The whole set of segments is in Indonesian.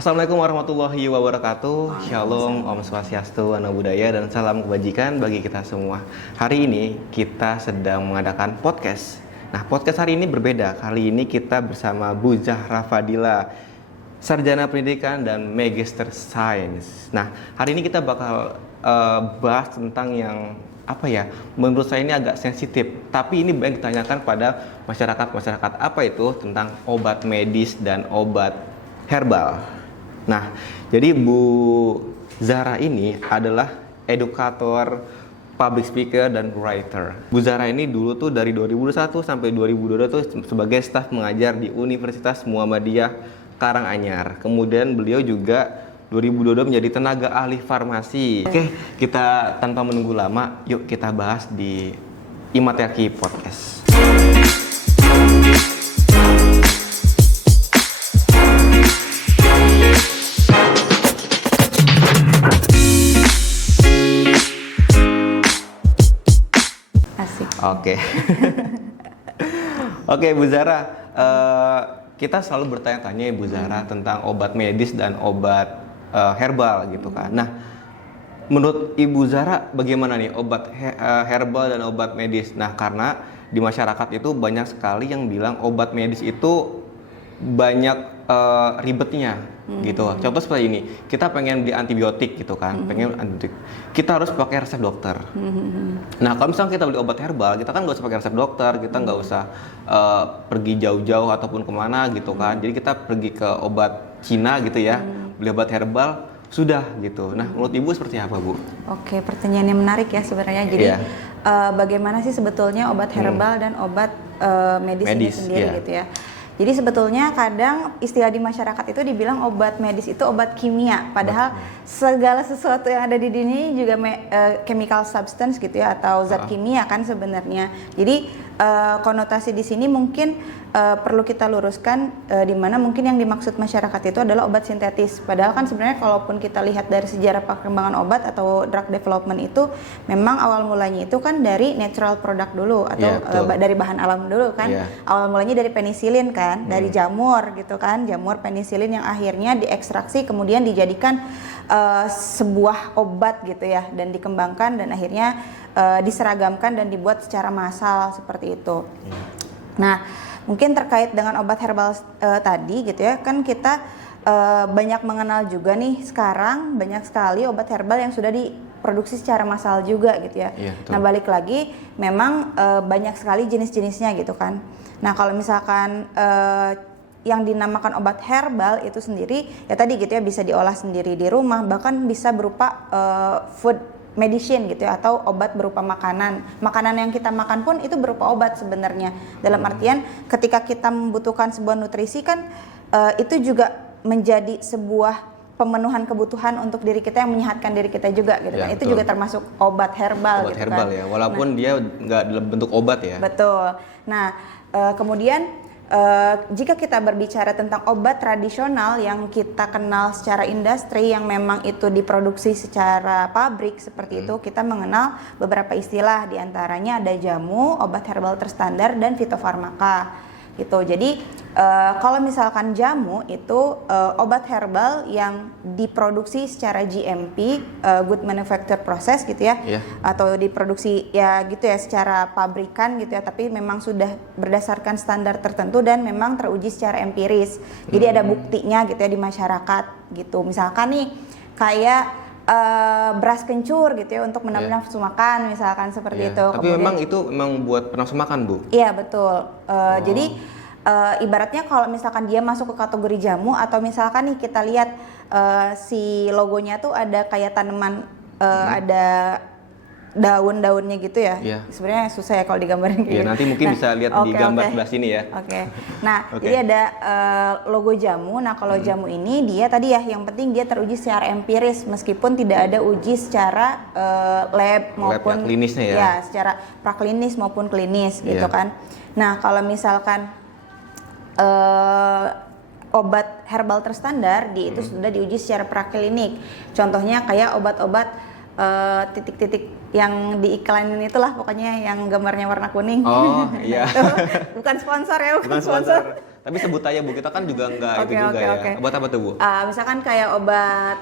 Assalamualaikum warahmatullahi wabarakatuh. Shalom, Om Swastiastu, Namo Buddhaya, dan salam kebajikan bagi kita semua. Hari ini kita sedang mengadakan podcast. Nah, podcast hari ini berbeda. Kali ini kita bersama Bu Zahra Fadila, Sarjana Pendidikan dan Magister Sains. Nah, hari ini kita bakal bahas tentang yang menurut saya ini agak sensitif, tapi ini banyak ditanyakan pada masyarakat. Apa itu tentang obat medis dan obat herbal. Nah, jadi Bu Zahra ini adalah edukator, public speaker, dan writer. Bu Zahra ini dulu tuh dari 2001 sampai 2022 tuh sebagai staf mengajar di Universitas Muhammadiyah Karanganyar. Kemudian beliau juga 2022 menjadi tenaga ahli farmasi. Oke, kita tanpa menunggu lama, yuk kita bahas di Imaterki Podcast. Oke. Oke, Bu Zahra, kita selalu bertanya-tanya ya Bu Zahra tentang obat medis dan obat herbal gitu kan. Nah, menurut Ibu Zahra bagaimana nih obat herbal dan obat medis? Nah, karena di masyarakat itu banyak sekali yang bilang obat medis itu banyak ribetnya gitu. Contoh seperti ini, kita pengen beli antibiotik gitu kan, pengen antibiotik, kita harus pakai resep dokter. Nah, kalau misalnya kita beli obat herbal, kita kan nggak usah pakai resep dokter, kita nggak usah pergi jauh-jauh ataupun kemana gitu kan. Jadi kita pergi ke obat Cina gitu ya, beli obat herbal sudah gitu. Nah, menurut Ibu seperti apa, Bu? Oke, pertanyaan yang menarik ya sebenarnya. Jadi bagaimana sih sebetulnya obat herbal dan obat medis ini sendiri gitu ya? Jadi sebetulnya kadang istilah di masyarakat itu dibilang obat medis itu obat kimia, padahal segala sesuatu yang ada di dunia juga chemical substance gitu ya, atau zat kimia kan sebenarnya. Jadi konotasi di sini mungkin perlu kita luruskan, di mana mungkin yang dimaksud masyarakat itu adalah obat sintetis. Padahal kan sebenarnya kalaupun kita lihat dari sejarah perkembangan obat atau drug development itu memang awal mulanya itu kan dari natural product dulu atau dari bahan alam dulu kan. Awal mulanya dari penisilin kan, dari jamur gitu kan, jamur penisilin yang akhirnya diekstraksi kemudian dijadikan sebuah obat gitu ya, dan dikembangkan dan akhirnya diseragamkan dan dibuat secara massal seperti itu. Nah, mungkin terkait dengan obat herbal tadi gitu ya, kan kita banyak mengenal juga nih sekarang banyak sekali obat herbal yang sudah diproduksi secara massal juga gitu ya. Nah, balik lagi memang banyak sekali jenis-jenisnya gitu kan. Nah, kalau misalkan yang dinamakan obat herbal itu sendiri ya tadi gitu ya, bisa diolah sendiri di rumah, bahkan bisa berupa food medicine gitu ya, atau obat berupa makanan yang kita makan pun itu berupa obat sebenarnya. Dalam artian ketika kita membutuhkan sebuah nutrisi kan itu juga menjadi sebuah pemenuhan kebutuhan untuk diri kita yang menyehatkan diri kita juga gitu kan. Itu juga termasuk obat herbal obat gitu herbal kan. Ya, walaupun dia nggak dalam bentuk obat ya. Betul. Nah, kemudian jika kita berbicara tentang obat tradisional yang kita kenal secara industri, yang memang itu diproduksi secara pabrik seperti itu, kita mengenal beberapa istilah, diantaranya ada jamu, obat herbal terstandar, dan fitofarmaka gitu. Jadi kalau misalkan jamu itu obat herbal yang diproduksi secara GMP, good manufacture process gitu ya, atau diproduksi ya gitu ya secara pabrikan gitu ya, tapi memang sudah berdasarkan standar tertentu dan memang teruji secara empiris. Jadi ada buktinya gitu ya di masyarakat gitu. Misalkan nih kayak beras kencur gitu ya untuk menambah nafsu makan misalkan seperti itu. Tapi kemudian, memang itu memang buat penafsu makan, Bu? Iya betul. Jadi ibaratnya kalau misalkan dia masuk ke kategori jamu, atau misalkan nih kita lihat si logonya tuh ada kayak tanaman, ada daun-daunnya gitu ya. Sebenarnya susah ya kalau digambarin kayak gitu. Nanti mungkin bisa lihat di gambar sebelah sini ya. Nah, jadi ada logo jamu. Nah, kalau jamu ini dia tadi ya, yang penting dia teruji secara empiris meskipun tidak ada uji secara lab maupun klinisnya ya. Ya, secara praklinis maupun klinis gitu kan. Nah, kalau misalkan obat herbal terstandar itu sudah diuji secara praklinik. Contohnya kayak obat-obat titik-titik yang diiklanin itulah, pokoknya yang gambarnya warna kuning. Oh iya. Bukan sponsor ya, bukan sponsor. Tapi sebut aja Bu, kita kan juga nggak itu juga ya. Obat apa tuh Bu? Misalkan kayak obat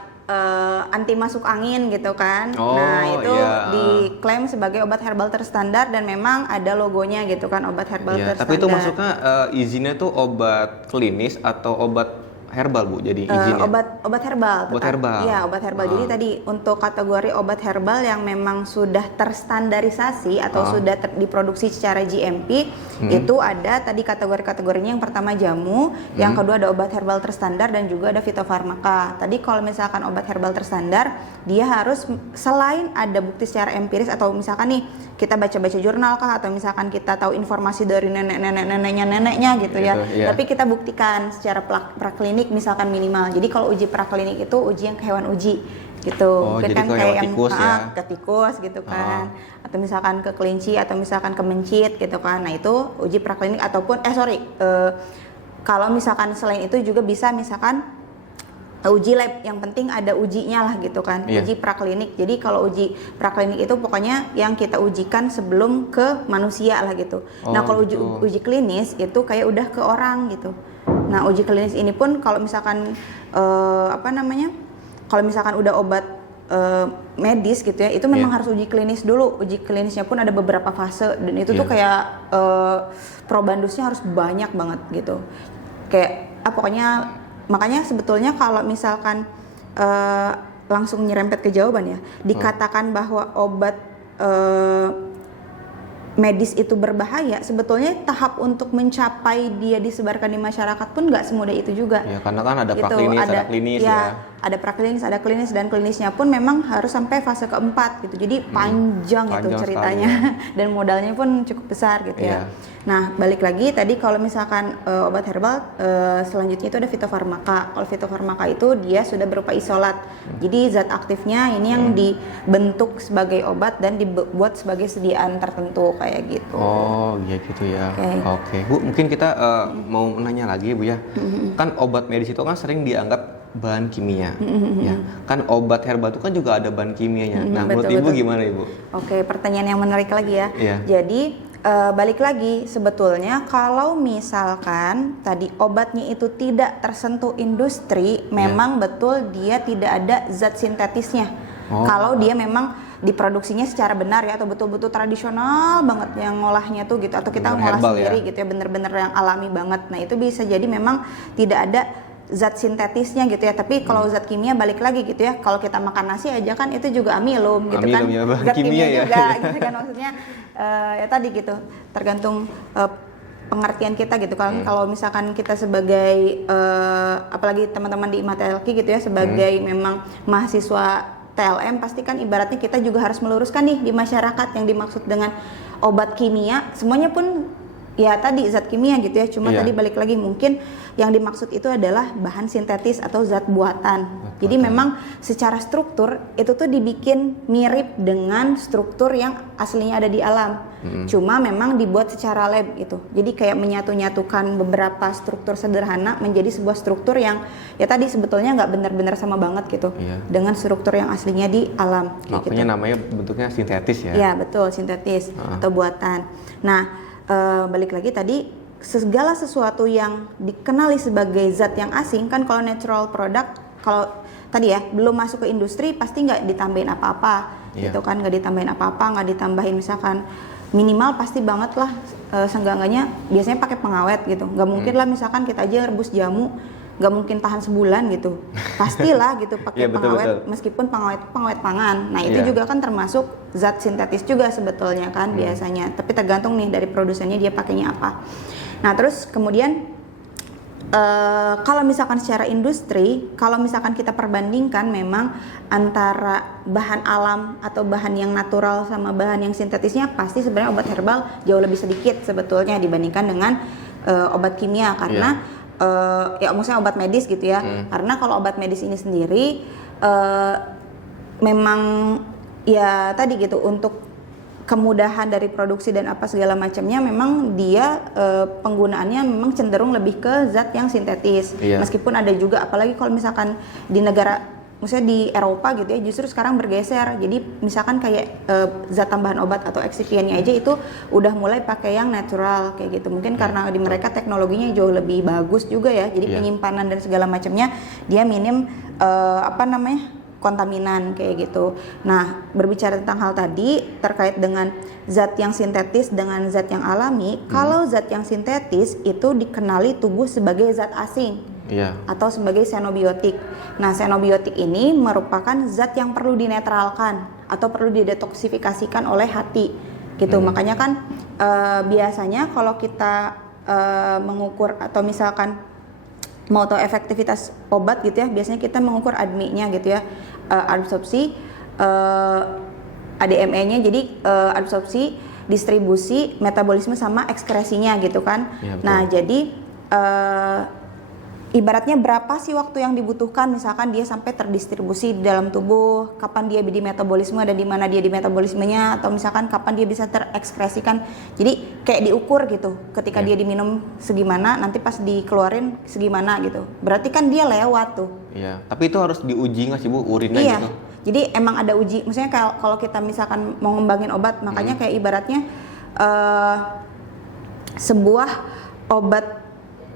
anti masuk angin gitu kan. Oh, nah itu iya. diklaim sebagai obat herbal terstandar dan memang ada logonya gitu kan, obat herbal terstandar. Tapi itu maksudnya izinnya tuh obat klinis atau obat herbal Bu, jadi izinnya? Obat herbal. Obat herbal. Iya, obat herbal. Jadi tadi untuk kategori obat herbal yang memang sudah terstandarisasi atau sudah diproduksi secara GMP, itu ada tadi kategori-kategorinya. Yang pertama jamu, yang kedua ada obat herbal terstandar dan juga ada fitofarmaka. Tadi kalau misalkan obat herbal terstandar, dia harus selain ada bukti secara empiris atau misalkan nih kita baca-baca jurnal kah atau misalkan kita tahu informasi dari neneknya gitu ya. Tapi kita buktikan secara praklinik misalkan minimal. Jadi kalau uji praklinik itu uji yang ke hewan uji gitu. Jadi kan kayak yang tikus ya. Ke tikus gitu kan. Atau misalkan ke kelinci atau misalkan ke mencit gitu kan. Nah, itu uji praklinik ataupun kalau misalkan selain itu juga bisa misalkan uji lab, yang penting ada ujinya lah gitu kan. Uji praklinik. Jadi kalau uji praklinik itu pokoknya yang kita ujikan sebelum ke manusia lah gitu. Nah, kalau uji klinis itu kayak udah ke orang gitu. Nah, uji klinis ini pun kalau misalkan kalau misalkan udah obat medis gitu ya, itu memang harus uji klinis dulu. Uji klinisnya pun ada beberapa fase dan itu tuh kayak probandusnya harus banyak banget gitu. Kayak pokoknya makanya sebetulnya kalau misalkan langsung nyerempet ke jawaban ya, dikatakan bahwa obat medis itu berbahaya, sebetulnya tahap untuk mencapai dia disebarkan di masyarakat pun nggak semudah itu juga. Ya, karena kan ada praklinis, ada klinis ya. Ada praklinis, ada klinis, dan klinisnya pun memang harus sampai fase keempat gitu. Jadi panjang itu ceritanya dan modalnya pun cukup besar gitu ya. Nah, balik lagi tadi kalau misalkan obat herbal selanjutnya itu ada fitofarmaka. Kalau fitofarmaka itu dia sudah berupa isolat. Jadi zat aktifnya ini yang dibentuk sebagai obat dan dibuat sebagai sediaan tertentu kayak gitu. Oh, ya gitu ya. Oke. Bu, mungkin kita mau nanya lagi Bu ya. Kan obat medis itu kan sering dianggap bahan kimia, ya kan obat herbal itu kan juga ada bahan kimianya. Nah, menurut Ibu gimana Ibu? Oke, pertanyaan yang menarik lagi ya. Jadi balik lagi, sebetulnya kalau misalkan tadi obatnya itu tidak tersentuh industri, memang betul dia tidak ada zat sintetisnya. Kalau dia memang diproduksinya secara benar ya, atau betul-betul tradisional banget yang ngolahnya tuh gitu, atau kita ngolah sendiri gitu ya, bener-bener yang alami banget. Nah, itu bisa jadi memang tidak ada zat sintetisnya gitu ya. Tapi kalau zat kimia balik lagi gitu ya, kalau kita makan nasi aja kan itu juga amilum gitu kan, zat kimia juga gitu kan, maksudnya ya tadi gitu, tergantung pengertian kita gitu kan. Kalau misalkan kita sebagai apalagi teman-teman di IMATLQ gitu ya, sebagai memang mahasiswa TLM, pasti kan ibaratnya kita juga harus meluruskan nih di masyarakat yang dimaksud dengan obat kimia semuanya pun ya tadi zat kimia gitu ya, cuma tadi balik lagi mungkin yang dimaksud itu adalah bahan sintetis atau zat buatan. Jadi memang secara struktur itu tuh dibikin mirip dengan struktur yang aslinya ada di alam. Cuma memang dibuat secara lab gitu. Jadi kayak menyatu-nyatukan beberapa struktur sederhana menjadi sebuah struktur yang ya tadi sebetulnya nggak benar-benar sama banget gitu dengan struktur yang aslinya di alam. Makanya gitu. Namanya bentuknya sintetis ya? Iya betul, sintetis atau buatan. Nah, balik lagi tadi, segala sesuatu yang dikenali sebagai zat yang asing kan, kalau natural product, kalau tadi ya belum masuk ke industri pasti nggak ditambahin apa-apa gitu kan, nggak ditambahin apa-apa, nggak ditambahin misalkan minimal pasti banget lah seenggak-enggaknya biasanya pakai pengawet gitu. Nggak mungkin lah misalkan kita aja rebus jamu nggak mungkin tahan sebulan gitu, pastilah gitu pakai pengawet. Meskipun pengawet pangan. Nah itu juga kan termasuk zat sintetis juga sebetulnya kan biasanya, tapi tergantung nih dari produsennya dia pakainya apa. Nah terus kemudian kalau misalkan secara industri, kalau misalkan kita perbandingkan memang antara bahan alam atau bahan yang natural sama bahan yang sintetisnya, pasti sebenarnya obat herbal jauh lebih sedikit sebetulnya dibandingkan dengan obat kimia, karena ya maksudnya obat medis gitu ya. Karena kalau obat medis ini sendiri memang ya tadi gitu, untuk kemudahan dari produksi dan apa segala macamnya, memang dia penggunaannya memang cenderung lebih ke zat yang sintetis. Meskipun ada juga, apalagi kalau misalkan di negara maksudnya di Eropa gitu ya, justru sekarang bergeser. Jadi misalkan kayak zat tambahan obat atau excipientnya aja itu udah mulai pakai yang natural kayak gitu. Mungkin karena di mereka teknologinya jauh lebih bagus juga ya. Jadi penyimpanan dan segala macamnya dia minim kontaminan kayak gitu. Nah, berbicara tentang hal tadi terkait dengan zat yang sintetis dengan zat yang alami, kalau zat yang sintetis itu dikenali tubuh sebagai zat asing atau sebagai xenobiotik. Nah, xenobiotik ini merupakan zat yang perlu dinetralkan atau perlu didetoksifikasikan oleh hati gitu. Makanya kan biasanya kalau kita mengukur atau misalkan mau tahu efektivitas obat gitu ya, biasanya kita mengukur ADME-nya gitu ya, absorpsi, ADME-nya, jadi absorpsi, distribusi, metabolisme sama ekskresinya gitu kan. Nah jadi ibaratnya berapa sih waktu yang dibutuhkan misalkan dia sampai terdistribusi di dalam tubuh, kapan dia di metabolisme dan di mana dia di metabolismenya, atau misalkan kapan dia bisa terekskresikan. Jadi kayak diukur gitu, ketika dia diminum segimana, nanti pas dikeluarin segimana gitu. Berarti kan dia lewat tuh. Iya, tapi itu harus diuji nggak sih Bu, urinnya gitu? Jadi emang ada uji, maksudnya kalau kita misalkan mau ngembangin obat, makanya kayak ibaratnya sebuah obat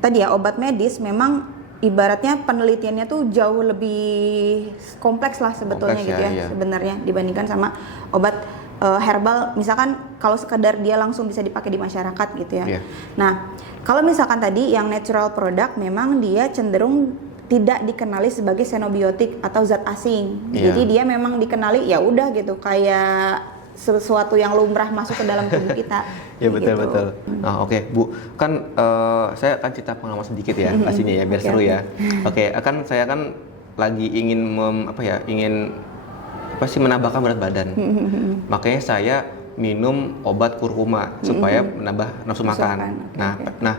tadi ya, obat medis memang ibaratnya penelitiannya tuh jauh lebih kompleks lah sebetulnya gitu ya, sebenarnya dibandingkan sama obat herbal. Misalkan kalau sekedar dia langsung bisa dipakai di masyarakat gitu ya. Nah, kalau misalkan tadi yang natural product memang dia cenderung tidak dikenali sebagai xenobiotik atau zat asing. Jadi dia memang dikenali ya udah gitu, kayak sesuatu yang lumrah masuk ke dalam tubuh kita. Ya betul. Nah, oke, Bu, kan saya akan cerita pengalaman sedikit ya pastinya ya, biar seru ya. Oke, saya kan lagi ingin menambahkan berat badan. Makanya saya minum obat kurkuma supaya menambah nafsu makan. Nah,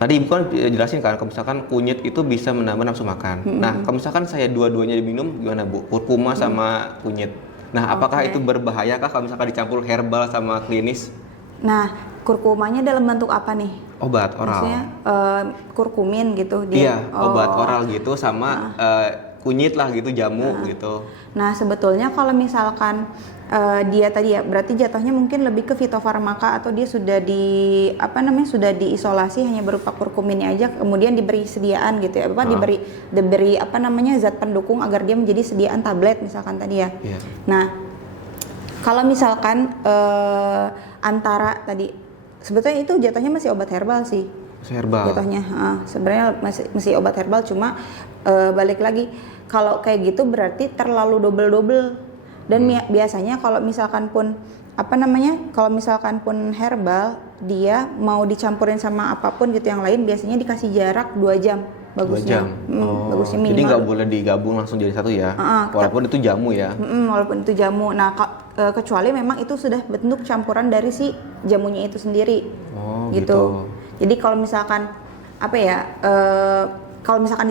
tadi Ibu kan jelasin kan, kalau misalkan kunyit itu bisa menambah nafsu makan. Nah, kalau misalkan saya dua-duanya diminum gimana Bu? Kurkuma sama kunyit. Nah, apakah itu berbahayakah kalau misalkan dicampur herbal sama klinis? Nah, kurkumanya dalam bentuk apa nih? Obat oral. Maksudnya kurkumin gitu Iya, dia. obat oral gitu sama kunyit lah gitu, jamu gitu. Nah, sebetulnya kalau misalkan dia tadi ya, berarti jatuhnya mungkin lebih ke fitofarmaka atau dia sudah sudah diisolasi hanya berupa kurkuminnya aja, kemudian diberi sediaan gitu ya, diberi zat pendukung agar dia menjadi sediaan tablet misalkan tadi ya. Nah, kalau misalkan antara tadi sebetulnya itu jatuhnya masih obat herbal sih. Jatuhnya sebenarnya masih obat herbal, cuma balik lagi kalau kayak gitu berarti terlalu double. Dan biasanya kalau misalkan pun herbal dia mau dicampurin sama apapun gitu yang lain, biasanya dikasih jarak 2 jam bagusnya. 2 jam. Bagusnya minimal. Jadi nggak boleh digabung langsung jadi satu ya. Walaupun itu jamu ya. Walaupun itu jamu. Nah, kecuali memang itu sudah bentuk campuran dari si jamunya itu sendiri. Gitu. Jadi kalau misalkan kalau misalkan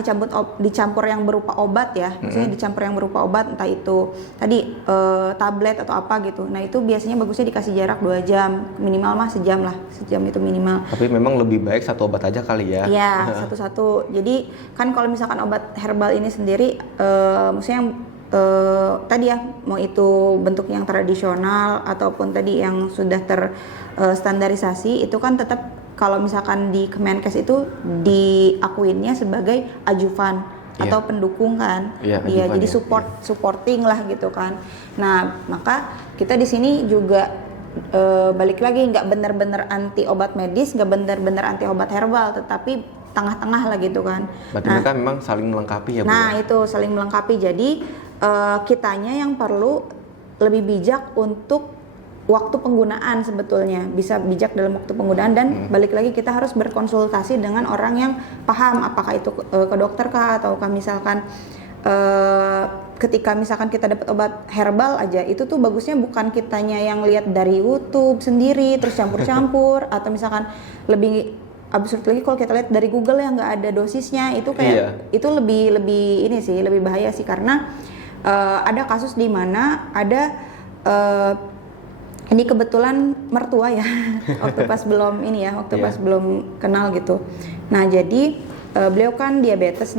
dicampur yang berupa obat ya, maksudnya dicampur yang berupa obat, entah itu tadi tablet atau apa gitu. Nah, itu biasanya bagusnya dikasih jarak 2 jam, minimal mah sejam lah, sejam itu minimal. Tapi memang lebih baik satu obat aja kali ya. Iya, satu-satu. Jadi kan kalau misalkan obat herbal ini sendiri, maksudnya tadi ya, mau itu bentuk yang tradisional ataupun tadi yang sudah terstandarisasi, itu kan tetap kalau misalkan di Kemenkes itu diakuinnya sebagai ajuvan atau pendukung kan. Iya, jadi supporting lah gitu kan. Nah, maka kita di sini juga balik lagi nggak benar-benar anti obat medis, nggak benar-benar anti obat herbal, tetapi tengah-tengah lah gitu kan. Berarti mereka memang saling melengkapi ya Bu? Nah, itu saling melengkapi. Jadi kitanya yang perlu lebih bijak untuk waktu penggunaan, sebetulnya bisa bijak dalam waktu penggunaan, dan balik lagi kita harus berkonsultasi dengan orang yang paham, apakah itu ke dokter kah, ataukah misalkan ketika misalkan kita dapat obat herbal aja, itu tuh bagusnya bukan kitanya yang lihat dari YouTube sendiri terus campur-campur atau misalkan lebih absurd lagi kalau kita lihat dari Google yang nggak ada dosisnya, itu kayak itu lebih ini sih, lebih bahaya sih, karena ada kasus di mana ada ini kebetulan mertua ya, waktu pas belum pas belum kenal gitu. Nah, jadi beliau kan diabetes,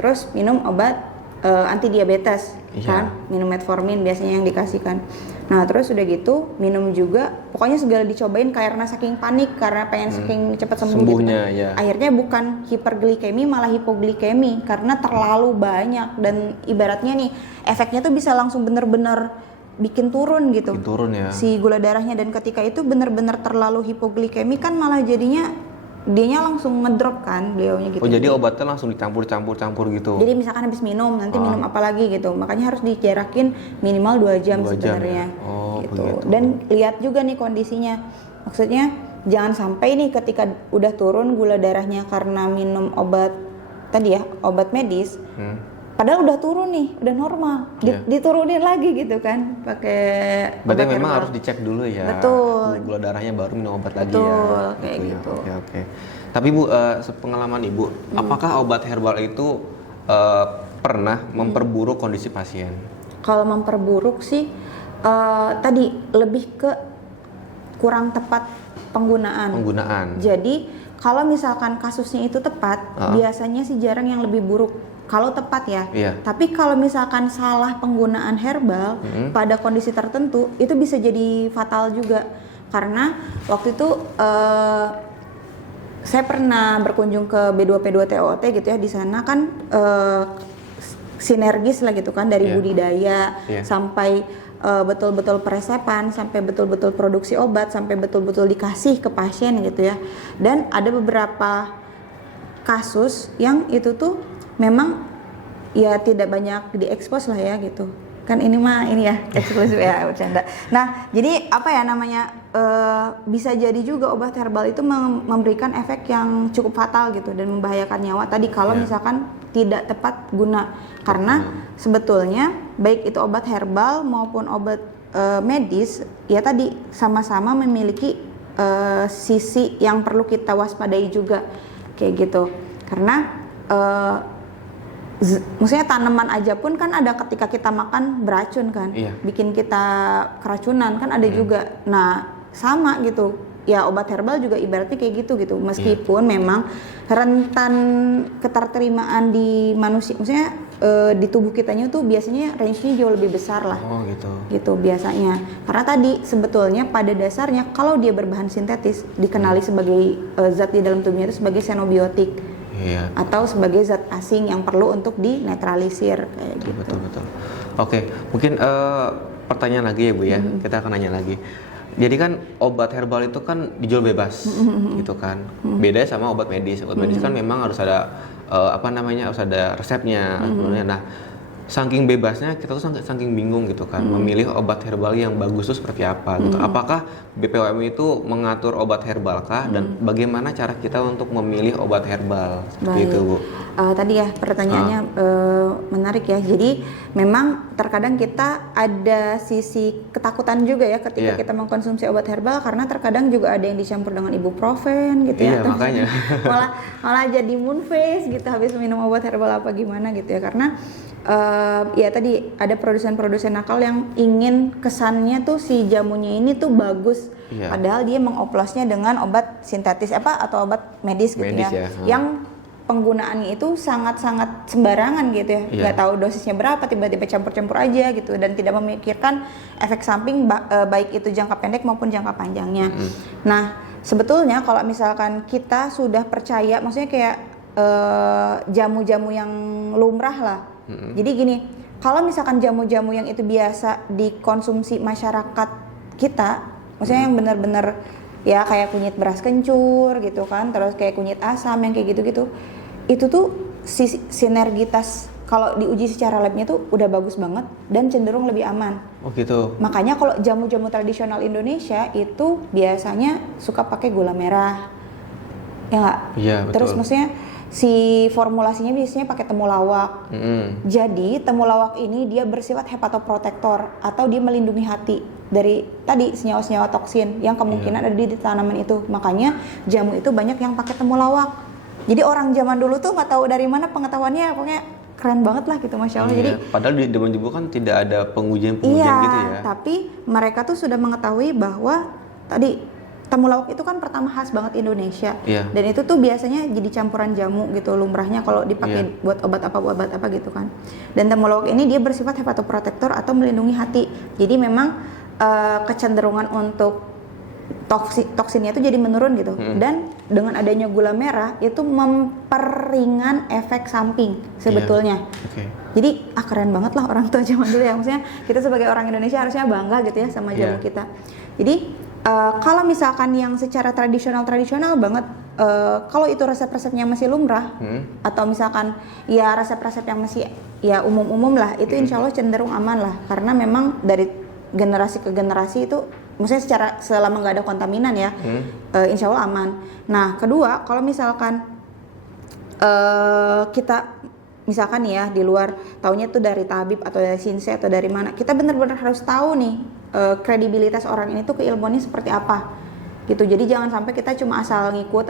terus minum obat anti diabetes kan, Iya. minum metformin biasanya yang dikasihkan. Nah terus udah gitu minum juga, pokoknya segala dicobain karena saking panik, karena pengen saking cepat sembuh gitu Sembuhnya, kan. ya. Akhirnya bukan hiperglikemi malah hipoglikemi karena terlalu banyak, dan ibaratnya nih efeknya tuh bisa langsung bener-bener bikin turun gitu. Bikin turun ya. Si gula darahnya, dan ketika itu bener-bener terlalu hipoglikemi kan malah jadinya dianya langsung ngedrop kan beliaunya gitu. Oh jadi obatnya langsung dicampur gitu. Jadi misalkan habis minum, nanti minum apa lagi gitu. Makanya harus dijarakin minimal 2 jam 2 jam sebenarnya. ya? Oh, gitu. begitu. Dan lihat juga nih kondisinya. Maksudnya jangan sampai nih ketika udah turun gula darahnya karena minum obat tadi ya, obat medis. Padahal udah turun nih, udah normal. Iya. Diturunin lagi gitu kan pakai Berarti obat memang herbal. harus dicek dulu ya. Betul. Gula darahnya baru minum obat lagi Betul, ya. kayak ya. gitu. Oke. Tapi Bu, sepengalaman Ibu, apakah obat herbal itu pernah memperburuk kondisi pasien? Kalau memperburuk sih tadi lebih ke kurang tepat penggunaan. Jadi kalau misalkan kasusnya itu tepat, biasanya sih jarang yang lebih buruk. Kalau tepat ya. Iya. Tapi kalau misalkan salah penggunaan herbal pada kondisi tertentu, itu bisa jadi fatal juga. Karena waktu itu saya pernah berkunjung ke B2P2TOT gitu ya, di sana kan sinergis lah gitu kan, dari budidaya sampai betul-betul peresepan, sampai betul-betul produksi obat, sampai betul-betul dikasih ke pasien gitu ya. Dan ada beberapa kasus yang itu tuh memang ya tidak banyak diekspos lah ya gitu. Kan ini mah ini ya eksklusif ya, bercanda. Nah jadi apa ya namanya, bisa jadi juga obat herbal itu memberikan efek yang cukup fatal gitu dan membahayakan nyawa tadi kalau misalkan tidak tepat guna. Karena sebetulnya baik itu obat herbal maupun obat medis ya tadi sama-sama memiliki sisi yang perlu kita waspadai juga kayak gitu. Karena maksudnya tanaman aja pun kan ada ketika kita makan beracun kan, bikin kita keracunan kan ada juga. Nah sama gitu ya, obat herbal juga ibaratnya kayak gitu meskipun memang rentan keterterimaan di manusia, maksudnya di tubuh kitanya tuh biasanya range-nya jauh lebih besar lah. Gitu biasanya, karena tadi sebetulnya pada dasarnya kalau dia berbahan sintetis dikenali sebagai zat di dalam tubuhnya itu sebagai xenobiotik. Atau sebagai zat asing yang perlu untuk dinetralisir kayak gitu. Betul. Oke, mungkin pertanyaan lagi ya Bu ya, kita akan nanya lagi. Jadi kan obat herbal itu kan dijual bebas gitu kan. Beda sama obat medis. Obat medis kan memang harus ada harus ada resepnya sebenarnya. Nah, saking bebasnya kita tuh saking bingung gitu kan, memilih obat herbal yang bagus tuh seperti apa gitu. Apakah BPOM itu mengatur obat herbal kah, dan bagaimana cara kita untuk memilih obat herbal seperti itu Bu? Tadi ya pertanyaannya menarik ya. Jadi memang terkadang kita ada sisi ketakutan juga ya ketika kita mengkonsumsi obat herbal, karena terkadang juga ada yang dicampur dengan ibuprofen gitu ya. Makanya malah jadi moon face gitu habis minum obat herbal apa gimana gitu ya. Karena ya tadi ada produsen-produsen nakal yang ingin kesannya tuh si jamunya ini tuh bagus, padahal dia mengoplosnya dengan obat sintetis atau obat medis gitu ya. Yang penggunaannya itu sangat-sangat sembarangan gitu ya, nggak tahu dosisnya berapa, tiba-tiba campur-campur aja gitu, dan tidak memikirkan efek samping baik itu jangka pendek maupun jangka panjangnya. Nah sebetulnya kalau misalkan kita sudah percaya, maksudnya kayak jamu-jamu yang lumrah lah. Jadi gini, kalau misalkan jamu-jamu yang itu biasa dikonsumsi masyarakat kita, maksudnya yang benar-benar ya kayak kunyit beras kencur gitu kan, terus kayak kunyit asam yang kayak gitu-gitu, itu tuh sinergitas kalau diuji secara labnya tuh udah bagus banget dan cenderung lebih aman. Oh gitu. Makanya kalau jamu-jamu tradisional Indonesia itu biasanya suka pakai gula merah, ya nggak? Iya betul. Terus maksudnya si formulasinya biasanya pakai temulawak. Jadi temulawak ini dia bersifat hepatoprotektor atau dia melindungi hati dari tadi senyawa-senyawa toksin yang kemungkinan ada di tanaman itu. Makanya jamu itu banyak yang pakai temulawak. Jadi orang zaman dulu tuh nggak tahu dari mana pengetahuannya, pokoknya keren banget lah gitu, masya Allah. Jadi padahal di zaman dulu kan tidak ada pengujian gitu ya. Tapi mereka tuh sudah mengetahui bahwa tadi temulawak itu kan pertama khas banget Indonesia. Iya. Dan itu tuh biasanya jadi campuran jamu gitu lumrahnya kalau dipakai buat obat apa gitu kan. Dan temulawak ini dia bersifat hepatoprotektor atau melindungi hati. Jadi memang kecenderungan untuk toksinnya itu jadi menurun gitu. Dan dengan adanya gula merah itu memperingan efek samping sebetulnya. Jadi keren banget lah orang tua zaman dulu ya. Maksudnya kita sebagai orang Indonesia harusnya bangga gitu ya sama jamu kita. Jadi kalau misalkan yang secara tradisional banget, kalau itu resep-resepnya masih lumrah, atau misalkan ya resep-resep yang masih ya umum-umum lah, itu insya Allah cenderung aman lah, karena memang dari generasi ke generasi itu, maksudnya secara selama nggak ada kontaminan ya, insya Allah aman. Nah kedua, kalau misalkan kita misalkan nih ya di luar taunya tuh dari tabib atau dari sinse atau dari mana, kita benar-benar harus tahu nih kredibilitas orang ini tuh keilmuannya seperti apa gitu. Jadi jangan sampai kita cuma asal ngikut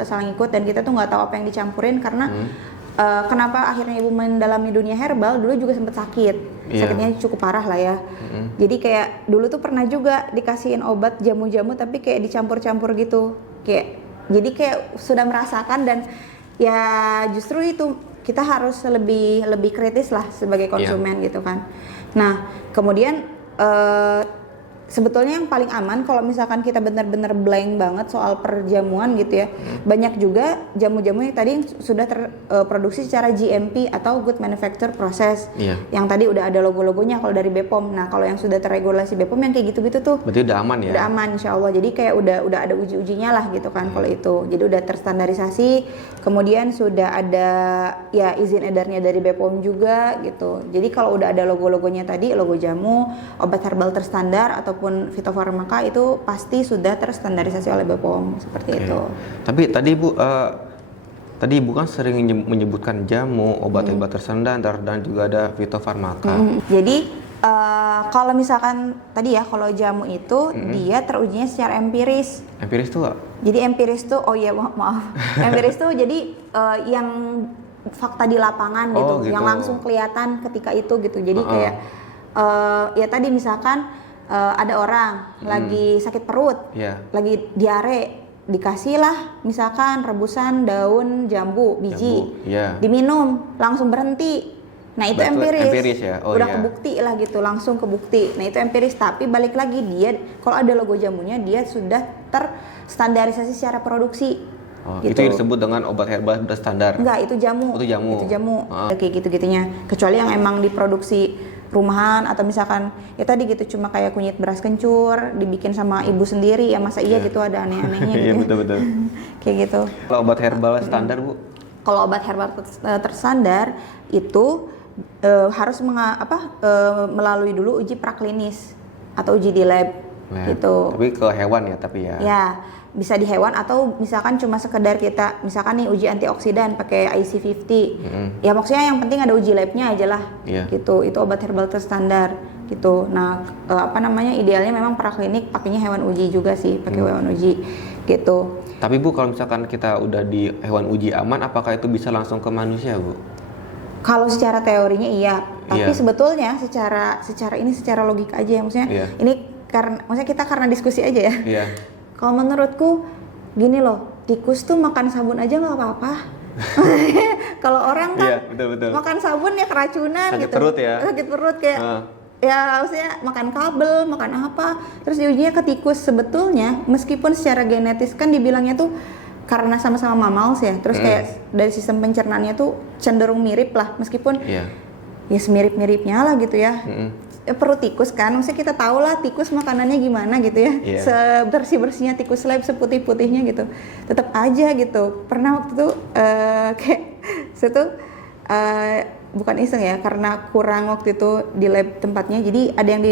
dan kita tuh nggak tahu apa yang dicampurin, karena kenapa akhirnya ibu mendalami dunia herbal, dulu juga sempat sakit, sakitnya cukup parah lah ya. Jadi kayak dulu tuh pernah juga dikasihin obat jamu-jamu tapi kayak dicampur-campur gitu, kayak jadi kayak sudah merasakan, dan ya justru itu kita harus lebih kritis lah sebagai konsumen gitu kan. Nah kemudian sebetulnya yang paling aman kalau misalkan kita benar-benar blank banget soal perjamuan gitu ya, banyak juga jamu-jamu yang tadi sudah terproduksi secara GMP atau Good Manufacture Process, yang tadi udah ada logo-logonya kalau dari BPOM. Nah kalau yang sudah terregulasi BPOM yang kayak gitu-gitu tuh berarti udah aman ya? Udah aman insya Allah. Jadi kayak udah ada uji-ujinya lah gitu kan kalau itu. Jadi udah terstandarisasi, kemudian sudah ada ya izin edarnya dari BPOM juga gitu. Jadi kalau udah ada logo-logonya tadi, logo jamu, obat herbal terstandar ataupun fitofarmaka, itu pasti sudah terstandarisasi oleh BPOM seperti itu. Tapi tadi Ibu kan sering menyebutkan jamu, obat-obat terstandar, dan juga ada fitofarmaka. Jadi kalau misalkan tadi ya, kalau jamu itu dia terujinya secara empiris. Empiris tuh apa? Jadi empiris tuh, maaf. Empiris tuh jadi yang fakta di lapangan gitu, yang langsung kelihatan ketika itu gitu. Jadi kayak ya tadi misalkan ada orang lagi sakit perut, lagi diare, dikasihlah misalkan rebusan daun jambu biji, diminum langsung berhenti. Nah itu empiris ya? Udah kebukti lah gitu, langsung kebukti. Nah itu empiris, tapi balik lagi dia kalau ada logo jamunya dia sudah terstandarisasi secara produksi. Gitu. Itu yang disebut dengan obat herbal berstandar? Enggak, itu jamu. Itu jamu. Kayak gitu-gitunya. Kecuali yang emang diproduksi rumahan atau misalkan ya tadi gitu cuma kayak kunyit beras kencur dibikin sama ibu sendiri, ya masa iya gitu, ada aneh-anehnya gitu. Iya betul. Kayak gitu. Kalau obat herbal standar Bu? Kalau obat herbal terstandar itu harus melalui dulu uji praklinis atau uji di lab gitu. Tapi ke hewan ya Ya, bisa di hewan atau misalkan cuma sekedar kita misalkan nih uji antioksidan pakai IC50. Ya maksudnya yang penting ada uji labnya aja lah. Gitu. Itu obat herbal terstandar gitu. Nah, idealnya memang praklinik pakainya hewan uji juga sih, pakai hewan uji gitu. Tapi Bu, kalau misalkan kita udah di hewan uji aman, apakah itu bisa langsung ke manusia, Bu? Kalau secara teorinya iya, tapi sebetulnya secara logika aja ya, maksudnya ini maksudnya kita karena diskusi aja ya. Kalau menurutku gini loh, tikus tuh makan sabun aja nggak apa-apa. Kalau orang kan betul. makan sabun ya keracunan sakit gitu. Sakit perut kayak ya maksudnya makan kabel, makan apa, terus diujinya ke tikus. Sebetulnya meskipun secara genetis kan dibilangnya tuh karena sama-sama mammals ya, terus kayak dari sistem pencernaannya tuh cenderung mirip lah, meskipun ya semirip-miripnya lah gitu ya. Perut tikus kan, maksudnya kita tahu lah tikus makanannya gimana gitu ya, sebersih-bersihnya tikus lab, seputih-putihnya gitu, tetap aja gitu. Pernah waktu itu kayak saya tuh bukan iseng ya, karena kurang waktu itu di lab tempatnya, jadi ada yang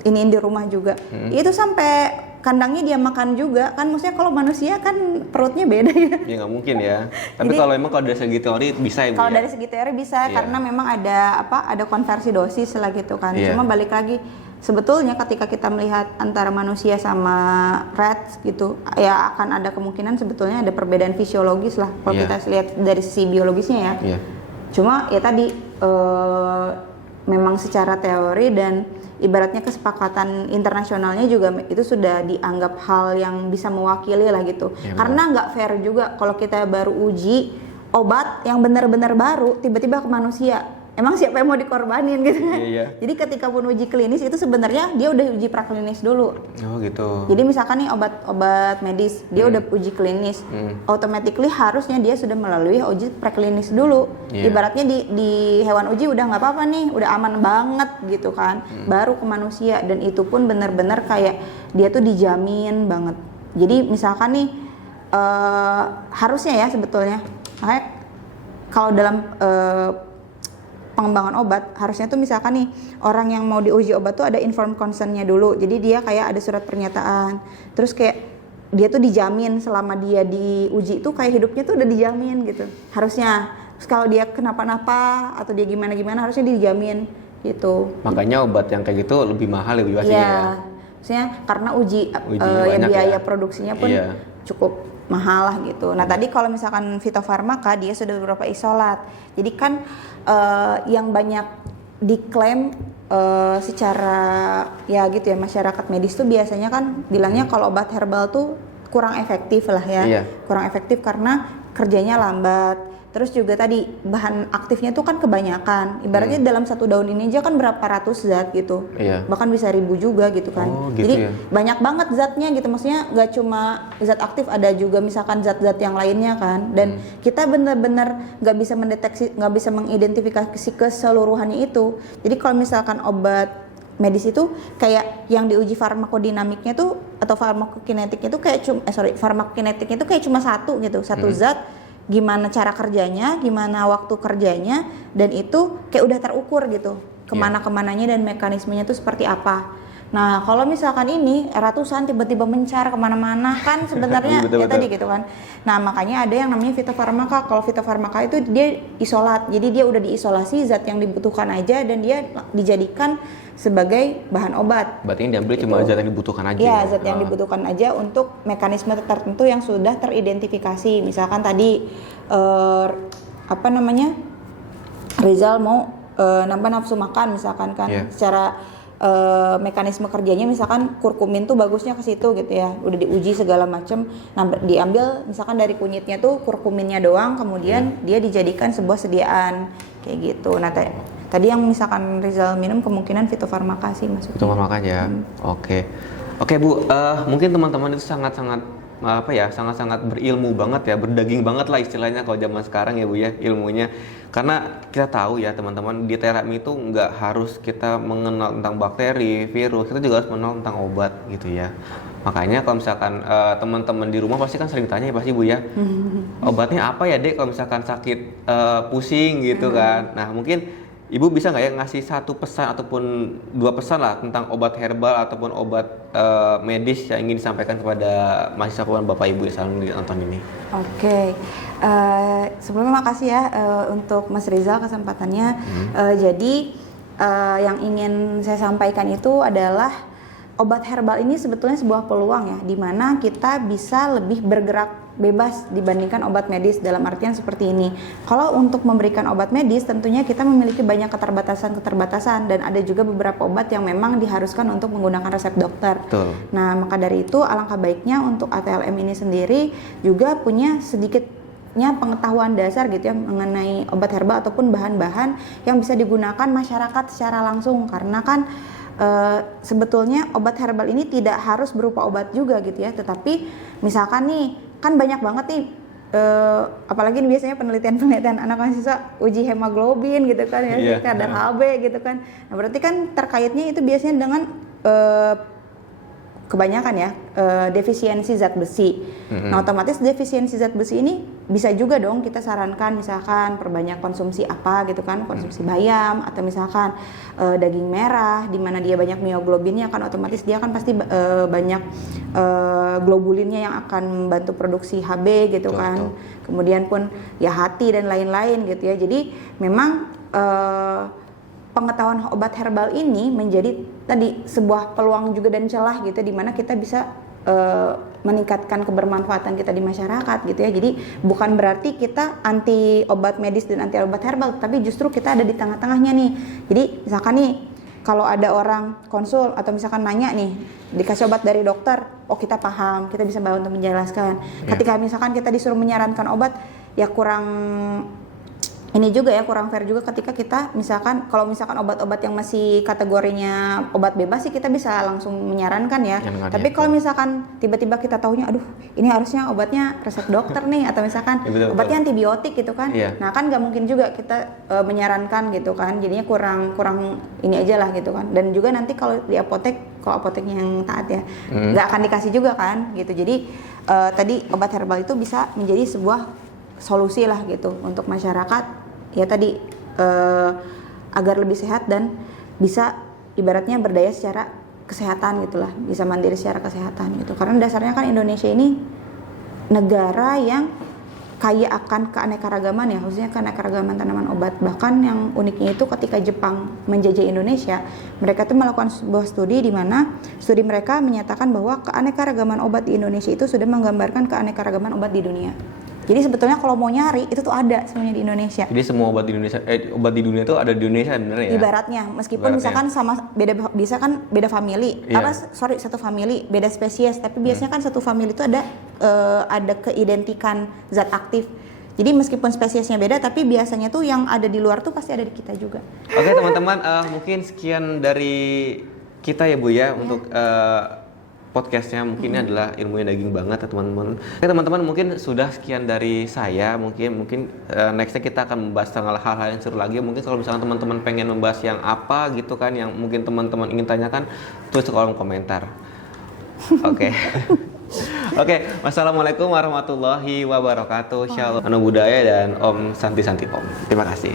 iniin di rumah juga. Itu sampai kandangnya dia makan juga kan, maksudnya kalau manusia kan perutnya beda ya. Ya nggak mungkin ya. Tapi kalau dari segi teori bisa ya. Kalau dari segi teori bisa, karena memang ada konversi dosis lah gitu kan. Cuma balik lagi, sebetulnya ketika kita melihat antara manusia sama rats gitu, ya akan ada kemungkinan sebetulnya ada perbedaan fisiologis lah kalau kita lihat dari sisi biologisnya ya. Cuma ya tadi memang secara teori dan ibaratnya kesepakatan internasionalnya juga itu sudah dianggap hal yang bisa mewakili lah gitu. Ya, karena nggak fair juga kalau kita baru uji obat yang benar-benar baru tiba-tiba ke manusia. Emang siapa yang mau dikorbanin gitu kan? Iya. Jadi ketika pun uji klinis itu sebenarnya dia udah uji praklinis dulu. Oh gitu. Jadi misalkan nih obat medis dia udah uji klinis, automatically harusnya dia sudah melalui uji preklinis dulu. Ibaratnya di hewan uji udah nggak apa-apa nih, udah aman banget gitu kan, baru ke manusia dan itu pun benar-benar kayak dia tuh dijamin banget. Jadi misalkan nih harusnya ya sebetulnya, makanya kalau dalam pengembangan obat harusnya tuh misalkan nih orang yang mau diuji obat tuh ada informed consent-nya dulu. Jadi dia kayak ada surat pernyataan. Terus kayak dia tuh dijamin selama dia diuji tuh kayak hidupnya tuh udah dijamin gitu. Harusnya. Terus kalau dia kenapa-napa atau dia gimana-gimana harusnya dijamin gitu. Makanya obat yang kayak gitu lebih mahal lebih pastinya ya. Maksudnya karena uji biaya produksinya pun cukup mahal lah gitu. Nah tadi kalau misalkan fitofarmaka dia sudah beberapa isolat. Jadi kan yang banyak diklaim secara ya gitu ya masyarakat medis tuh biasanya kan bilangnya kalau obat herbal tuh kurang efektif lah ya. Kurang efektif karena kerjanya lambat. Terus juga tadi bahan aktifnya tuh kan kebanyakan. Ibaratnya dalam satu daun ini aja kan berapa ratus zat gitu. Bahkan bisa 1000 juga gitu kan. Jadi banyak banget zatnya gitu. Maksudnya nggak cuma zat aktif, ada juga misalkan zat-zat yang lainnya kan. Dan kita benar-benar nggak bisa mendeteksi, nggak bisa mengidentifikasi keseluruhannya itu. Jadi kalau misalkan obat medis itu kayak yang diuji farmakodinamiknya tuh atau farmakokinetiknya tuh kayak farmakokinetiknya tuh kayak cuma satu gitu, satu zat. Gimana cara kerjanya, gimana waktu kerjanya, dan itu kayak udah terukur gitu kemana-kemananya dan mekanismenya itu seperti apa. Nah kalau misalkan ini ratusan tiba-tiba mencar kemana-mana kan sebenarnya ya tadi gitu kan. Nah makanya ada yang namanya fitofarmaka. Kalau fitofarmaka itu dia isolat, jadi dia udah diisolasi zat yang dibutuhkan aja dan dia dijadikan sebagai bahan obat. Berarti ini diambil cuma zat yang dibutuhkan aja. Iya, zat yang dibutuhkan aja untuk mekanisme tertentu yang sudah teridentifikasi. Misalkan tadi Rizal mau nambah nafsu makan misalkan kan, secara mekanisme kerjanya misalkan kurkumin tuh bagusnya ke situ gitu ya, udah diuji segala macam. Nah diambil misalkan dari kunyitnya tuh kurkuminnya doang, kemudian dia dijadikan sebuah sediaan kayak gitu. Nah tadi yang misalkan Rizal minum kemungkinan fitofarmaka sih masuknya. Fitofarmaka ya. Oke Bu, mungkin teman-teman itu sangat-sangat berilmu banget ya, berdaging banget lah istilahnya kalau zaman sekarang ya Bu ya ilmunya. Karena kita tahu ya teman-teman, di terapi itu nggak harus kita mengenal tentang bakteri, virus, kita juga harus mengenal tentang obat gitu ya. Makanya kalau misalkan teman-teman di rumah pasti kan sering tanya ya pasti Bu ya, obatnya apa ya Dek kalau misalkan sakit pusing gitu kan. Nah mungkin Ibu bisa nggak ya ngasih satu pesan ataupun 2 pesan lah tentang obat herbal ataupun obat medis yang ingin disampaikan kepada mahasiswa Bapak Ibu yang sedang nonton ini? Oke. Sebelumnya makasih ya untuk Mas Rizal kesempatannya. Jadi yang ingin saya sampaikan itu adalah obat herbal ini sebetulnya sebuah peluang ya, di mana kita bisa lebih bergerak bebas dibandingkan obat medis. Dalam artian seperti ini, kalau untuk memberikan obat medis tentunya kita memiliki banyak keterbatasan dan ada juga beberapa obat yang memang diharuskan untuk menggunakan resep dokter. Betul. Nah maka dari itu alangkah baiknya untuk ATLM ini sendiri juga punya sedikitnya pengetahuan dasar gitu ya mengenai obat herbal ataupun bahan-bahan yang bisa digunakan masyarakat secara langsung, karena kan sebetulnya obat herbal ini tidak harus berupa obat juga gitu ya, tetapi misalkan nih kan banyak banget nih apalagi biasanya penelitian anak mahasiswa uji hemoglobin gitu kan ya, kadar Hb gitu kan. Nah berarti kan terkaitnya itu biasanya dengan kebanyakan ya defisiensi zat besi. Nah otomatis defisiensi zat besi ini bisa juga dong kita sarankan misalkan perbanyak konsumsi apa gitu kan, konsumsi bayam atau misalkan daging merah di mana dia banyak mioglobinnya kan, otomatis dia kan pasti banyak globulinnya yang akan membantu produksi Hb gitu kan. Kemudian pun ya hati dan lain-lain gitu ya. Jadi memang pengetahuan obat herbal ini menjadi tadi sebuah peluang juga dan celah gitu, di mana kita bisa meningkatkan kebermanfaatan kita di masyarakat gitu ya. Jadi bukan berarti kita anti obat medis dan anti obat herbal, tapi justru kita ada di tengah-tengahnya nih. Jadi misalkan nih kalau ada orang konsul atau misalkan nanya nih, dikasih obat dari dokter, oh kita paham, kita bisa bantu untuk menjelaskan. Ketika misalkan kita disuruh menyarankan obat, ya kurang ini juga ya, kurang fair juga ketika kita misalkan kalau misalkan obat-obat yang masih kategorinya obat bebas sih kita bisa langsung menyarankan ya. Tapi kalau misalkan tiba-tiba kita tahunya aduh ini harusnya obatnya resep dokter nih atau misalkan obatnya antibiotik gitu kan. Nah kan nggak mungkin juga kita menyarankan gitu kan. Jadinya kurang ini aja lah gitu kan. Dan juga nanti kalau di apotek, kalau apoteknya yang taat ya nggak akan dikasih juga kan gitu. Jadi tadi obat herbal itu bisa menjadi sebuah solusi lah gitu untuk masyarakat ya tadi agar lebih sehat dan bisa ibaratnya berdaya secara kesehatan gitulah, bisa mandiri secara kesehatan gitu. Karena dasarnya kan Indonesia ini negara yang kaya akan keanekaragaman ya, khususnya keanekaragaman tanaman obat. Bahkan yang uniknya itu ketika Jepang menjajah Indonesia, mereka tuh melakukan sebuah studi di mana studi mereka menyatakan bahwa keanekaragaman obat di Indonesia itu sudah menggambarkan keanekaragaman obat di dunia. Jadi sebetulnya kalau mau nyari itu tuh ada semuanya di Indonesia. Jadi semua obat di Indonesia, obat di dunia itu ada di Indonesia bener ya? Ibaratnya, meskipun misalkan sama beda, bisa kan beda family, satu family, beda spesies, tapi biasanya kan satu family itu ada keidentikan zat aktif. Jadi meskipun spesiesnya beda, tapi biasanya tuh yang ada di luar tuh pasti ada di kita juga. Oke teman-teman, mungkin sekian dari kita ya Bu ya untuk podcastnya. Mungkin ini adalah ilmunya daging banget ya teman-teman. Oke teman-teman, mungkin sudah sekian dari saya. Mungkin nextnya kita akan membahas tentang hal-hal yang seru lagi. Mungkin kalau misalkan teman-teman pengen membahas yang apa gitu kan, yang mungkin teman-teman ingin tanyakan, tulis di kolom komentar. Oke. Oke, wassalamualaikum warahmatullahi wabarakatuh. Shalom, Namo Buddhaya dan Om Santi Santi Om. Terima kasih.